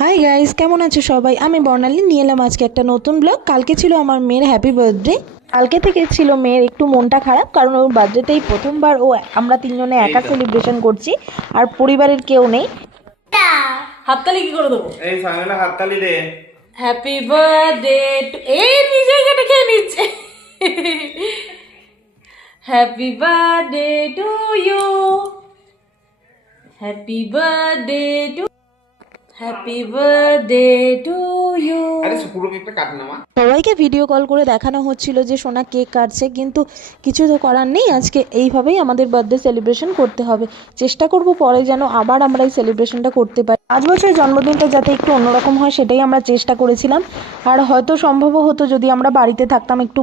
Hi guys, কেমন আছো সবাই? আমি বর্ণালী নিয়ে এলাম আজকে একটা নতুন ব্লগ। কালকে ছিল আমার মেয়ের হ্যাপি বার্থডে। কালকে থেকে ছিল মেয়ের একটু মনটা খারাপ, কারণ ওর বার্থডেতেই প্রথমবার আমরা তিনজনে একা সেলিব্রেশন করছি, আর পরিবারের কেউ নেই। হাততালি কি করে দেবো? এই সামনে হাততালি দে। হ্যাপি বার্থডে টু, এই নিজেই কেটে খেয়ে নিচ্ছে। Happy birthday to you, happy birthday to, happy birthday to you. আরে পুরো কেকটা কাট না মা। সবাইকে ভিডিও কল করে দেখানো হচ্ছিল যে সোনা কেক কাটছে, কিন্তু কিছু তো করার নেই। আজকে এইভাবেই আমাদের বার্থডে সেলিব্রেশন করতে হবে। চেষ্টা করব পরে যেন আবার আমরা এই সেলিব্রেশনটা করতে পারি। 5 বছরের জন্মদিনটা যাতে একটু অন্যরকম হয়, সেটাই আমরা চেষ্টা করেছিলাম। আর হয়তো সম্ভব হতো যদি আমরা বাড়িতে থাকতাম একটু